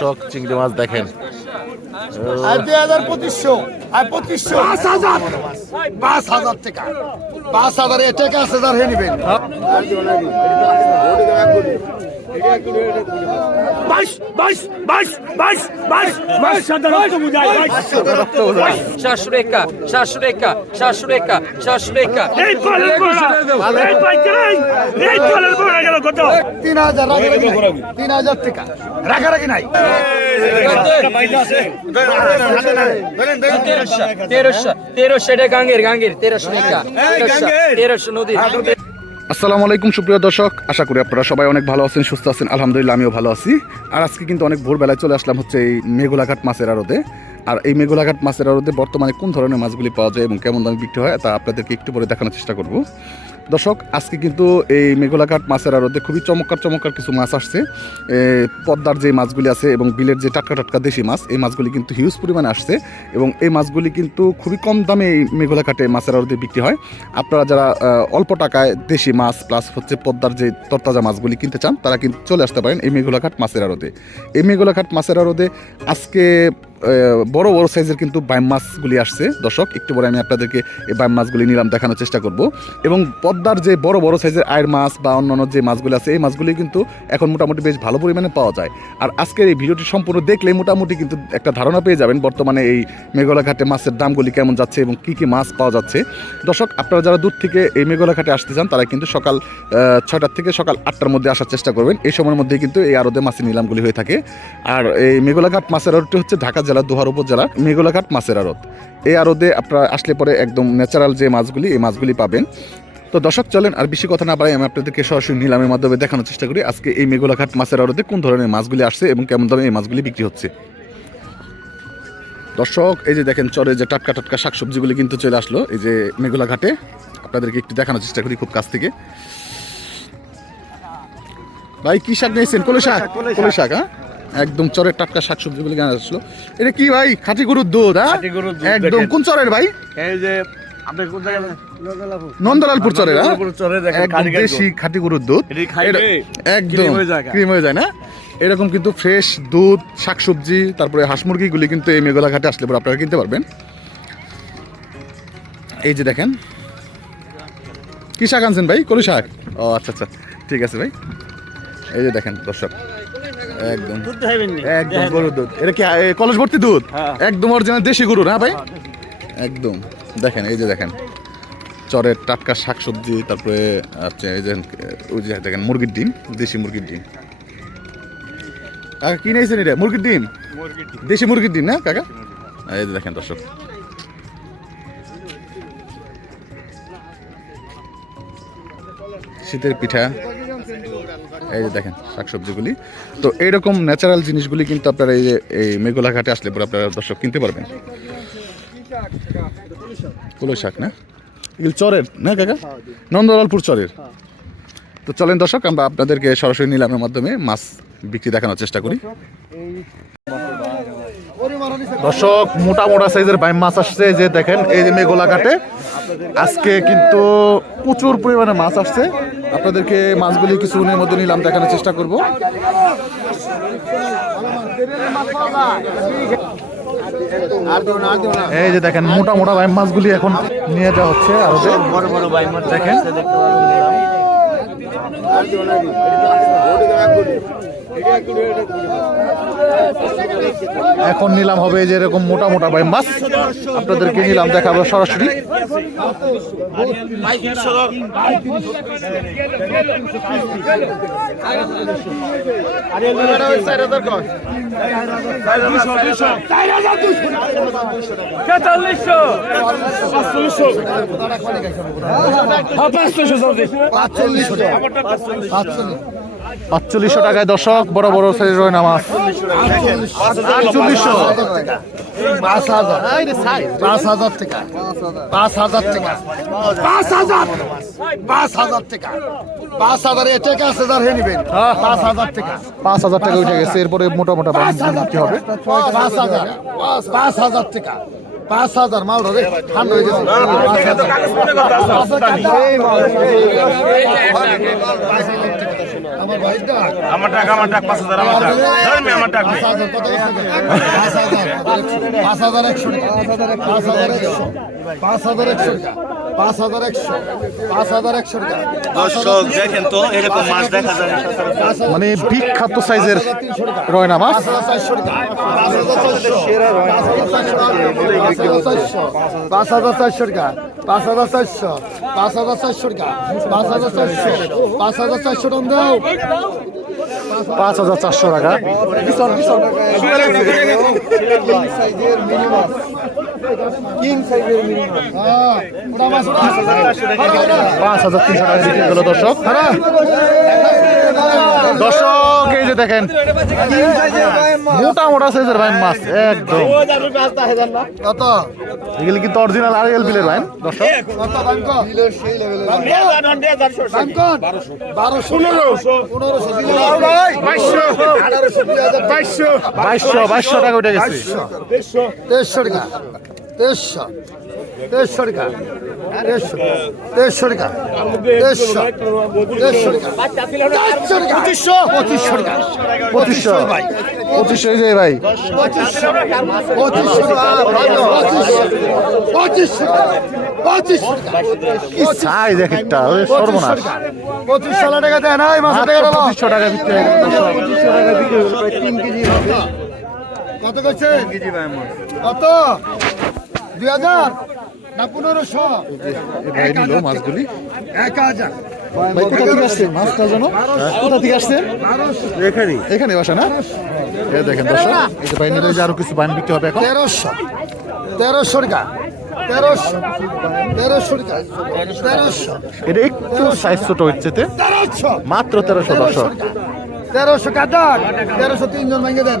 টক চিংড়ি মাছ দেখেন। দুই হাজার পঁচিশশো আর পঁচিশশো। পাঁচ হাজার। পাঁচ হাজার টাকা। পাঁচ হাজার এ টাকা আছে হাজার হে নিবেন। এই এই পাইকাই এই গেল কত? তিন হাজার রাখারাখি নাই তিন হাজার টাকা। রাখারাখি নাই। তেরোশো তেরোশো এটা গাঙ্গের গাঙ্গের তেরোশো টাকা। তেরোশো নদী আসসালামু আলাইকুম, সুপ্রিয় দর্শক। আশা করি আপনারা সবাই অনেক ভালো আছেন, সুস্থ আছেন। আলহামদুলিল্লাহ, আমিও ভালো আছি। আর আজকে কিন্তু অনেক ভোরবেলায় চলে আসলাম হচ্ছে এই মেঘোলাঘাট মাছের আড়তে। আর এই মেঘোলাঘাট মাছের আড়তে বর্তমানে কোন ধরনের মাছগুলি পাওয়া যায় এবং কেমন দামে বিক্রি হয় তা আপনাদেরকে একটু পরে দেখানোর চেষ্টা করব। দর্শক, আজকে কিন্তু এই মেঘলাঘাট মাছের আড়তে খুবই চমৎকার চমৎকার কিছু মাছ আসছে। পদ্মার যে মাছগুলি আছে এবং বিলের যে টাটকা টাটকা দেশি মাছ, এই মাছগুলি কিন্তু হিউজ পরিমাণে আসছে এবং এই মাছগুলি কিন্তু খুবই কম দামে এই মেঘলাঘাটে মাছের আড়তে বিক্রি হয়। আপনারা যারা অল্প টাকায় দেশি মাছ প্লাস হচ্ছে পদ্মার যে তরতাজা মাছগুলি কিনতে চান, তারা কিন্তু চলে আসতে পারেন এই মেঘলাঘাট মাছের আড়তে। এই মেঘলাঘাট মাছের আড়তে আজকে বড় বড় সাইজের কিন্তু বাইম মাছগুলি আসছে। দর্শক, একটু পরে আমি আপনাদেরকে এই বাইম মাছগুলি নিলাম, দেখানোর চেষ্টা করব। এবং পদ্মার যে বড় বড় সাইজের আয়ের মাছ বা অন্যান্য যে মাছগুলি আছে, এই মাছগুলি কিন্তু এখন মোটামুটি বেশ ভালো পরিমাণে পাওয়া যায়। আর আজকের এই ভিডিওটি সম্পূর্ণ দেখলে মোটামুটি কিন্তু একটা ধারণা পেয়ে যাবেন বর্তমানে এই মেঘলাঘাটে মাছের দামগুলি কেমন যাচ্ছে এবং কী কী মাছ পাওয়া যাচ্ছে। দর্শক, আপনারা যারা দূর থেকে এই মেঘলাঘাটে আসতে চান, তারা কিন্তু সকাল ছয়টার থেকে সকাল আটটার মধ্যে আসার চেষ্টা করবেন। এই সময়ের মধ্যে কিন্তু এই আরদে মাছের নিলামগুলি হয়ে থাকে। আর এই মেঘলাঘাট মাছের আড়তটি হচ্ছে ঢাকা জেলা দোহার উপজেলা মেঘলাঘাট মাছের আড়ত। এই আড়তে আপনারা আসলে পরে একদম ন্যাচারাল যে মাছগুলি এই মাছগুলি পাবেন। তো দর্শক চলেন আর বেশি কথা না বাড়াই আমি আপনাদেরকে সরাসরি নিলামের মাধ্যমে দেখানোর চেষ্টা করি আজকে এই মেঘলাঘাট মাছের আড়তে কোন ধরনের মাছগুলি আসছে এবং কেমন দামে এই মাছগুলি বিক্রি হচ্ছে। দর্শক এই যে দেখেন চরে যে টাটকা টাটকা শাকসবজিগুলি কিন্তু চলে আসলো এই যে মেঘলাঘাটে। আপনাদেরকে একটু দেখানোর চেষ্টা করি খুব কাছ থেকে। ভাই কি শাক নিয়েছেন? কলে শাক। কলে শাক হ্যাঁ? একদম চরের টাটকা শাকসবজিগুলি কেন আসলো এটা কি ভাই? খাঁটি গরুর দুধ হ্যাঁ? একদম। কোন চরের ভাই? এই যে নন্দলালপুর। চরের হ্যাঁ? একদম দেশি খাঁটি গরুর দুধ। একদম হয়ে। ক্রিম হয়ে যায় না? এরকম কিন্তু ফ্রেশ দুধ শাকসবজি তারপরে হাঁস মুরগিগুলি কিন্তু এই মেঘলা ঘাটে আসলে পরে আপনারা কিনতে পারবেন। এই যে দেখেন। কি শাক আনছেন ভাই? কলি শাক? ও আচ্ছা আচ্ছা। ঠিক আছে ভাই। এই যে দেখেন দর্শক। একদম। দুধ খাইবেন একদম গরুর দুধ। এটা কি কলস ভর্তি দুধ? হ্যাঁ। একদম অরিজিনাল দেশি গরু না ভাই? একদম। দেখেন এই যে দেখেন চরের টাটকা শাকসবজি তারপরে আচ্ছা এই যে ওই যে দেখেন মুরগির ডিম দেশি মুরগির ডিম। কাকা কি নিয়েছেন এটা? মুরগির ডিম। দেশি মুরগির ডিম না কাকা? এই যে দেখেন দর্শক। শীতের পিঠা এই যে দেখেন, শাকসবজিগুলি। তো এইরকম ন্যাচারাল জিনিসগুলি কিন্তু আপনারা এই যে এই মেঘলা ঘাটে আসলে পরে আপনারা দর্শক কিনতে পারবেন। কুলো শাক না? এগুলো চরের, না কাকা? নন্দলালপুর চরের। তো চলেন দর্শক, আমরা আপনাদেরকে সরাসরি নিলামের মাধ্যমে মাছ বিক্রি দেখানোর চেষ্টা করি। দর্শক, মোটা মোটা সাইজের বাইম মাছ আসছে যে দেখেন, এই যে মেঘলা ঘাটে। আজকে কিন্তু প্রচুর পরিমাণে মাছ আসছে। আপনাদেরকে মাছগুলি কিছুক্ষণের মধ্যে নিলাম, দেখানোর চেষ্টা করব। এই যে দেখেন, মোটা মোটা বাইম মাছগুলি এখন নিয়ে যাওয়া হচ্ছে আর বড় বড় বাইম মাছ দেখেন। এখন নিলাম হবে যে এরকম মোটা মোটা বাইম মাছ। আপনাদেরকে নিলাম দেখাবো সরাসরি। পাঁচচল্লিশ। পাঁচচল্লিশশো টাকায় দর্শক বড় বড় সাইজের রয়না মাছ আটচল্লিশশো পাঁচ হাজার পাঁচ হাজার টাকা পাঁচ হাজার টাকা পাঁচ হাজার পাঁচ হাজার টাকা পাঁচ হাজার এ টাকা হাজার হে নিবেন পাঁচ হাজার টাকা পাঁচ হাজার টাকা উঠে গেছে এরপরে মোটা মোটা হবে পাঁচ হাজার পাঁচ হাজার টাকা পাঁচ হাজার মাল ধরে ঠান্ডা হয়ে গেছে। পাঁচ হাজার। আমার টাকা আমার টাকা পাঁচ হাজার আমার টাকা ধরেন মিয়া, আমার টাকা পাঁচ হাজার কত পাঁচ হাজার একশো পাঁচ হাজার একশো পাঁচ হাজার একশো পাঁচ হাজার একশো পাঁচ হাজার একশো টাকা দর্শক দেখেন তো এরকম মাছ দেখা যায় মানে বিখ্যাত সাইজের রয়না মাছ পাঁচ হাজার চারশো টাকা পাঁচ হাজার পাঁচ হাজার চারশো টাকা পাঁচ হাজার চারশো পাঁচ হাজার চারশো টাকা পাঁচ হাজার চারশো পাঁচ হাজার চারশো টাকা দাও পাঁচ হাজার চারশো টাকা হ্যাঁ। পাঁচ হাজার তিনশো টাকা বিক্রি হলো দর্শক দর্শক এই যে দেখেন। মোটা মোটা সাইজের ভাই মাছ একদম। কত? এগুলি কিন্তু অরিজিনাল আরিয়াল বিলের ভাই। দর্শক বাইশশো। বাইশশো টাকা উঠে গেছে। তেইশশো। টাকা তেইশশো। তেইশশো টাকা তেইশশো তেইশশো টাকা তেইশশো তেইশশো টাকা তেইশশো টাকা পঁচিশশো পঁচিশশো টাকা পঁচিশশো ভাই পঁচিশশো যে ভাই পঁচিশশো পঁচিশশো পঁচিশশো পঁচিশশো কি সাইজ এক একটা সর্বনাশ পঁচিশশো টাকা দেয় না মাসে টাকা পঁচিশশো টাকা হয়ে গেল কত করছে কত দুই হাজার না পনেরোশো। এই ভাই নিল মাছগুলি। এক হাজার। ভাই কোথা থেকে আসছে? মাছটার জন্য কোথা থেকে আসছে? এখানে। এখানে বাসা না? এই দেখেন দর্শক এই যে ভাই নিল যে আরও কিছু বাইন বিক্রি হবে এখন। তেরোশো। তেরোশো টাকা। তেরোশো। তেরোশো এটা একটু সাইজ ছোট হচ্ছে তে। মাত্র তেরোশো দর্শক। তেরোশো কাটা তেরোশো তিনজন ভেঙে দেন।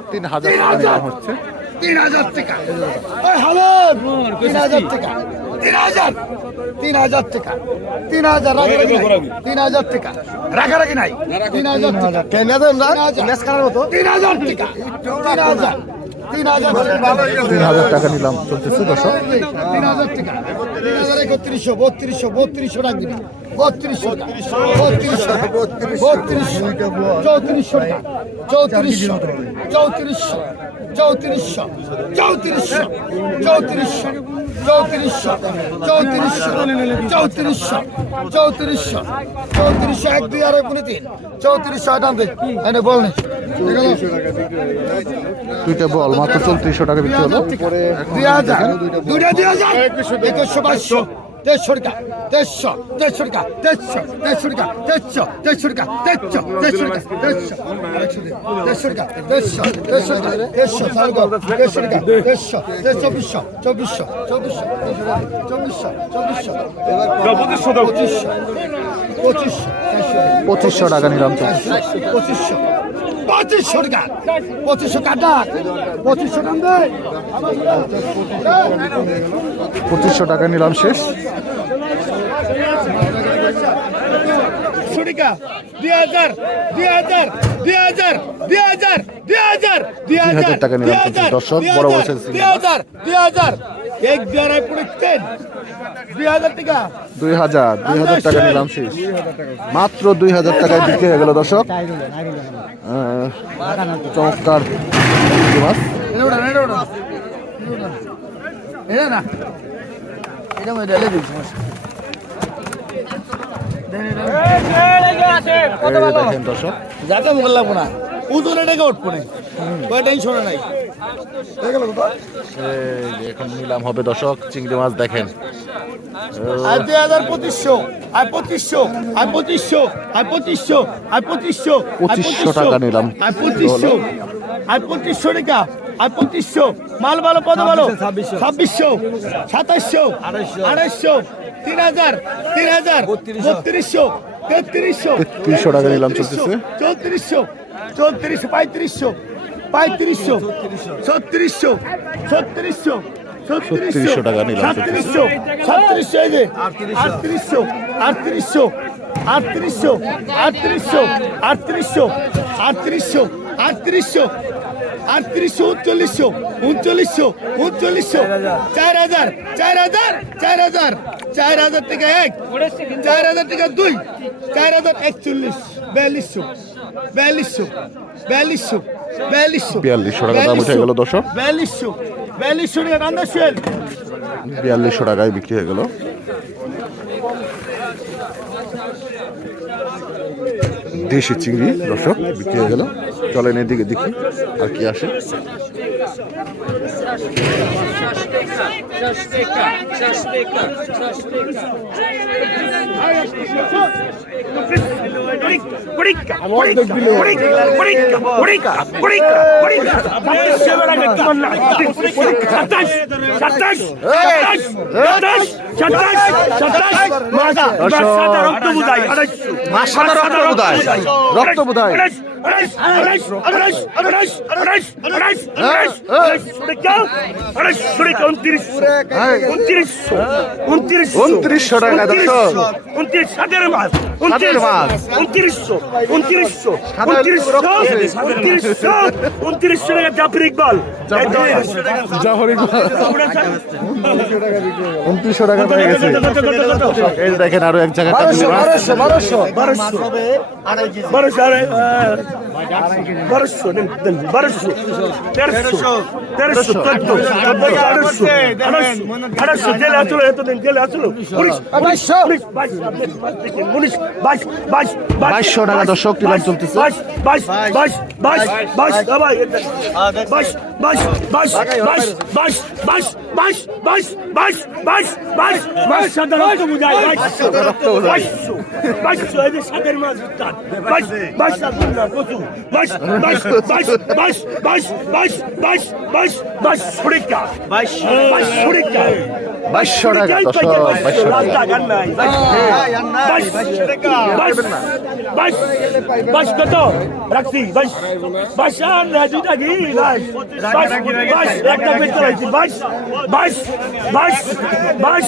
তিন হাজার টাকা হচ্ছে তিন হাজার টাকা তিন হাজার টাকা তিন হাজার তিন হাজার টাকা তিন হাজার তিন হাজার টাকা রাখারাখি নাই তিন হাজার টাকা কেন দেন ম্যাচ খেলার মতো তিন হাজার টাকা তিন হাজার তিন হাজার তিন হাজার টাকা নিলাম চলতেছে দর্শক তিন হাজার টাকা তিন হাজার একত্রিশশো বত্রিশশো বত্রিশশো রাখবি বত্রিশশো টাকা বত্রিশশো বত্রিশশো চৌত্রিশশো টাকা চৌত্রিশশো চৌত্রিশশো চৌত্রিশশো চৌত্রিশশো চৌত্রিশশো চৌত্রিশশো চৌত্রিশশো চৌত্রিশশো চৌত্রিশশো চৌত্রিশশো এক দুই আর পুনে তিন চৌত্রিশশো আটান দে এনে বল নে দুইটা বল মাত্র চৌত্রিশশো টাকা বিক্রি হলো দুই হাজার দুইটা দুই হাজার একুশশো বাইশশো দেড়শো টাকা দেড়শো দেড়শো টাকা দেড়শো দেড়শো টাকা দেড়শো দেড়শো টাকা দেড়শো দেড়শো টাকা দেড়শো টাকা দেড়শো দেড়শো টাকা দেড়শো দেড়শো টাকা দেড়শো দেড়শো চব্বিশশো চব্বিশশো চব্বিশশো চব্বিশশো চব্বিশশো পঁচিশশো পঁচিশশো পঁচিশশো টাকা নিলাম পঁচিশশো পঁচিশশো টাকা পঁচিশশো কাটা। পঁচিশশো টাকা পঁচিশশো টাকা নিলাম শেষ। টাকা দুই হাজার দুই হাজার দুই হাজার দুই হাজার দুই হাজার দুই হাজার টাকা নিলাম দর্শক, বড় বড় size দুই হাজার দুই হাজার। এক দুই আড়াই পড়ে দুই হাজার টাকা। দুই হাজার দুই হাজার টাকা নিলাম শেষ। মাত্র দুই হাজার টাকায় বিক্রি হয়ে গেল দর্শক। চমৎকার। মাছ এটা না এটা মধ্যে ঢেলে দিচ্ছি দেখেন দর্শক যাতে মোবাইল না। উজুরে ডেকে উঠবো না। কোনো টেনশন নাই। এখন নিলাম হবে দর্শক চিংড়ি মাছ দেখেন। আর দুই হাজার পঁচিশশো আর পঁচিশশো আর পঁচিশশো আর পঁচিশশো আর পঁচিশশো পঁচিশশো টাকা নিলাম। আর পঁচিশশো আর পঁচিশশো টাকা। আর পঁচিশশো। মাল ভালো পদ ভালো? ছাব্বিশশো সাতাশশো আড়াইশো। তিন হাজার তিন হাজার বত্রিশশো। তেত্রিশশো তেত্রিশশো টাকা নিলাম চলতেছে। চৌত্রিশশো চৌত্রিশশো পঁয়ত্রিশশো পঁয়ত্রিশশো ছত্রিশশো ছত্রিশশো ছত্রিশশো টাকা নিলাম। সাতত্রিশশো সাতত্রিশশো এই যে আটত্রিশশো। আটত্রিশশো আটত্রিশশো আটত্রিশশো আটত্রিশশো আটত্রিশশো আটত্রিশশো আটত্রিশশো উনচল্লিশশো উনচল্লিশশো উনচল্লিশশো। চার হাজার চার হাজার চার হাজার চার হাজার টাকা এক চার হাজার টাকা দুই চার হাজার একচল্লিশ বিয়াল্লিশশো বিয়াল্লিশশো বিয়াল্লিশশো বিয়াল্লিশশো বিয়াল্লিশশো টাকা দাম উঠে গেল দশ বিয়াল্লিশশো বিয়াল্লিশশো টাকা বিয়াল্লিশশো টাকায় বিক্রি হয়ে গেল। দেশি চিংড়ি দর্শক বিক্রি হয়ে গেল চলেন এদিকে দেখি আর কি আসে রক্ত বোধায় রক্ত বোধায় উনত্রিশশো টাকা দর্শক উনত্রিশ সাতের মাস সাতের মাস। উনত্রিশশো উনত্রিশশো উনত্রিশশো। উনত্রিশশো উনত্রিশশো টাকা জাফর ইকবাল জাহরি উনত্রিশশো টাকা পেয়ে গেছে এই যে দেখেন আরও এক জায়গায় মাছ। বারোশো। বারোশো আরে, আহ, বারোশো বারোশো তেরোশো তেরোশো চোদ্দ আঠারোশো আঠারোশো জেলে আসলো এত দিন জেলে আসলো উনিশ বাইশ বাইশ বাইশ বাইশশো টাকা দর্শক নিলাম চলতেছে বাইশ বাইশ বাইশ বাইশ বাইশ আবার বাইশ বাইশ বাইশ বাইশ বাইশ বাইশ বাইশ বাইশ বাইশ বাইশ বাইশ বাইশ সাধারণ তো বুঝায় বাইশশো বাইশশো বাইশশো যে সাদের মাছ বাইশ বাইশ আব্দুল্লাহ কচু বাইশ বাইশ বাইশ বাইশ বাইশ বাইশ বাইশ বাইশ বাইশ সুরিকা বাইশ বাইশ সুরিকা বাইশশো টাকা দর্শক বাইশশো টাকা বাইশ বাইশ বাইশ কত রাখছি বাইশ বাইশ আর দুইটা কি বাইশ বাইশ বাইশ একটা বেচতে রাখছি বাইশ বাইশ বাইশ বাইশ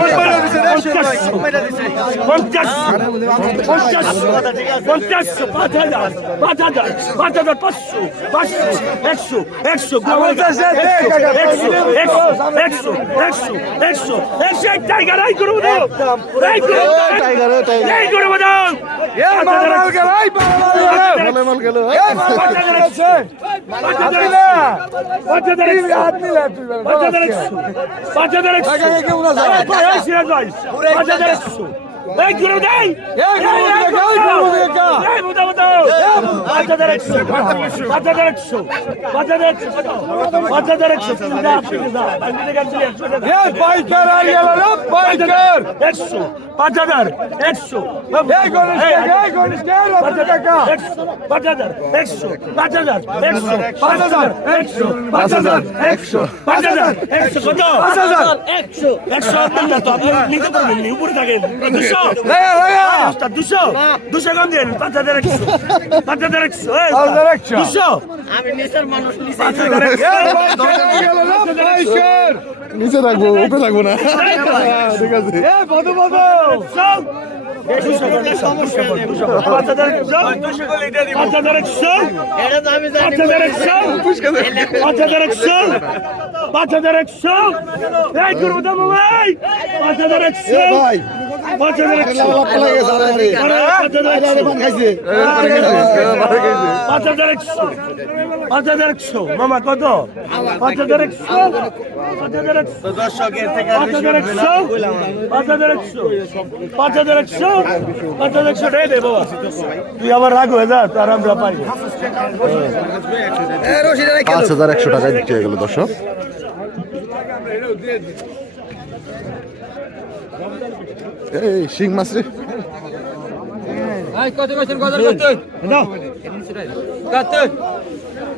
হাজার টাকা পঞ্চাশ পঞ্চাশ পঞ্চাশ পাঁচ হাজার পাঁচ হাজার পাঁচ হাজার পাঁচশো পাঁচশো একশো একশো একশো একশো একশো একশো টাইগার এই করব টাইগার এই করব দাও পাঁচ হাজার একশো। পাঁচ হাজার একশো। Esse é nós. fazer isso. একশো পাঁচ হাজার একশো পাঁচ হাজার একশো পাঁচ হাজার একশো পাঁচ হাজার একশো পাঁচ হাজার একশো পাঁচ হাজার একশো কত পাঁচ হাজার একশো একশো আপনার না তো আপনি নিতে পারবেন উপরে থাকেন দুশো! দুশো! কম দেন পাঁচ হাজার একশো। পাঁচ হাজার একশো দুশো! আমি নিচের মানুষ নিচে থাকব উপরে থাকব না। ঠিক আছে। মামা কত পাঁচ হাজার একশো পাঁচ হাজার একশো পাঁচ হাজার একশো পাঁচ হাজার একশো আবার রাগ পাঁচ হাজার একশো টাকায় বিক্রি হয়ে গেল দর্শক এই শিং রে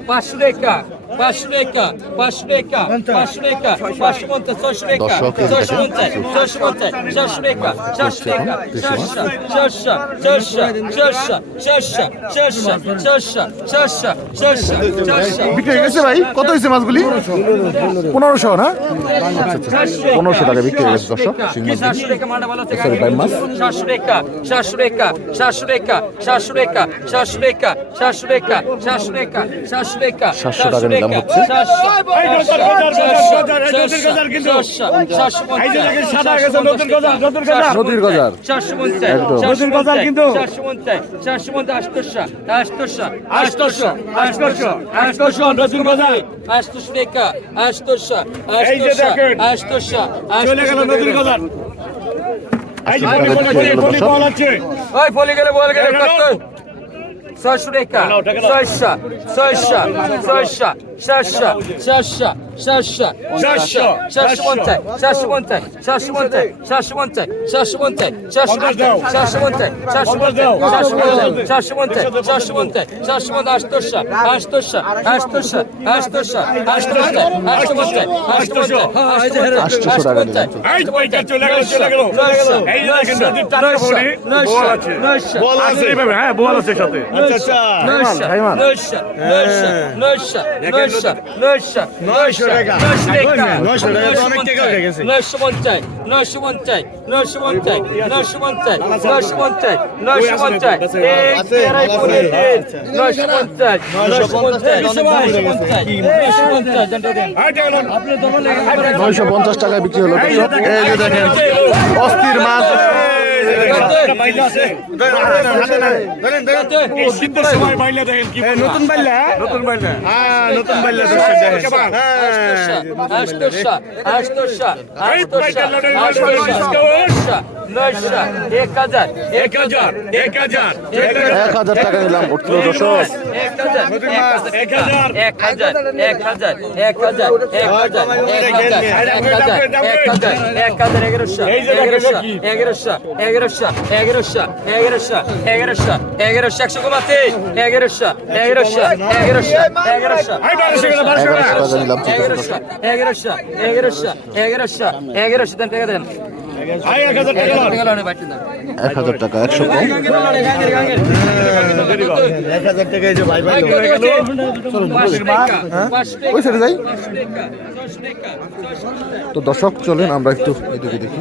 পাঁচশো টাকা। পাঁচশো টাকা পাঁচশো টাকা পাঁচশো টাকা পাঁচশো পঞ্চাশ ছশো টাকা ছশো পঞ্চাশ ছশো পঞ্চাশ চারশো টাকা চারশো টাকা চারশো চারশো চারশো চারশো চারশো চারশো চারশো চারশো চারশো চারশো বিক্রি হয়ে গেছে ভাই কত হয়েছে মাছগুলি পনেরোশো না পনেরোশো টাকা বিক্রি হয়ে গেছে দর্শক শিং মাছ সাতশো টাকা মানা বলা থেকে Sorry, ভাই, মাছ? সাতশো টাকা সাতশো টাকা সাতশো টাকা সাতশো টাকা সাতশো টাকা সাতশো টাকা সাতশো টাকা সাতশো টাকা 700 টাকা দাম হচ্ছে নদীর গজার নদীর গজার কিন্তু চলে গেল নদীর গজার ফলি গেলে বল গেলে ছয়শো টাকা ছয়শা ছয়শা ছয়শা সাতশো সাতশো সাতশো সাতশো সাতশো পঞ্চাশ সাতশো পঞ্চাশ সাতশো পঞ্চাশ সাতশো পঞ্চাশ সাতশো পঞ্চাশ সাতশো পঞ্চাশ সাতশো পঞ্চাশ সাতশো পঞ্চাশ সাতশো পঞ্চাশ সাতশো পঞ্চাশ সাতশো পঞ্চাশ আটশোশো আটশোশো আটশোশো আটশোশো আটশোশো আটশো পঞ্চাশ আটশো পঞ্চাশ আটশোশো আচ্ছা ভাইমান। নয়শো টাকা। নয়শো টাকা অনেক টাকা হয়ে গেছে। নয়শো পঞ্চাশ নয়শো পঞ্চাশ নয়শো পঞ্চাশ নয়শো পঞ্চাশ নয়শো পঞ্চাশ নয়শো পঞ্চাশ। এই তেরাই পনেরো দিন। নয়শো পঞ্চাশ নয়শো পঞ্চাশ নয়শো পঞ্চাশ। নয়শো পঞ্চাশ জানতে দেন। এই টাকা। নয়শো বিক্রি হলো এই যে দেখেন অস্থির মাছ। বাইলে আছে। ধরেন, ধরেন। এই শীতের সময় বাইলে দেখেন কি নতুন বাইলে নতুন বাইলে হ্যাঁ নতুন বাইলে আষ্টশা আষ্টশা এই আষ্টশা পাইকার লড়াই আষ্টশা নয়শা এক হাজার এক হাজার এক হাজার এক হাজার টাকা নিলাম উঠল দর্শক এক হাজার এক হাজার এক হাজার এক হাজার এক হাজার এক হাজার এক হাজার এক হাজার এক হাজার এক হাজার এগারোশো এগারোশো এগারোশো এগারোশো এগারোশো এগারোশো এগারোশো এগারোশো একশো কমাতে এগারোশো এগারোশো এগারোশো এগারোশো এগারোশো এগারোশো এগারোশো এগারোশো এগারোশো এগারোশো দেন টাকা দেন এক হাজার টাকা টাকা লড়ে বাড়তে দেন এক হাজার টাকা একশো কম এক হাজার টাকা এই যে ভাই ভাই ওই সাইডে যাই তো দর্শক চলেন আমরা একটু এদিকে দেখি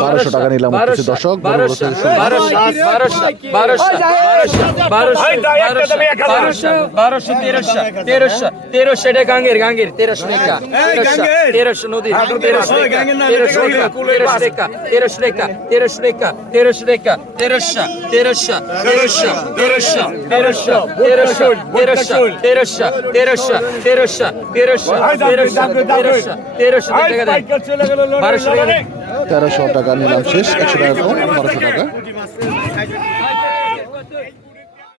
বারোশো টাকা নিলাম দশক বারোশো তেরোশো তেরোশো তেরোশো গাঙ্গের গাঙ্গের তেরোশো টাকা তেরোশো নদী তেরোশো তেরোশো টাকা তেরোশো টাকা তেরোশো টাকা তেরোশো টাকা তেরোশো তেরোশো তেরোশো তেরোশো তেরোশো তেরোশো তেরোশো তেরোশো তেরোশো তেরোশো তেরোশো তেরোশো তেরোশো তেরোশো টাকা দেন বারোশো টাকা তেরোশো টাকা নিলাম শেষ একশো টাকা বারোশো টাকা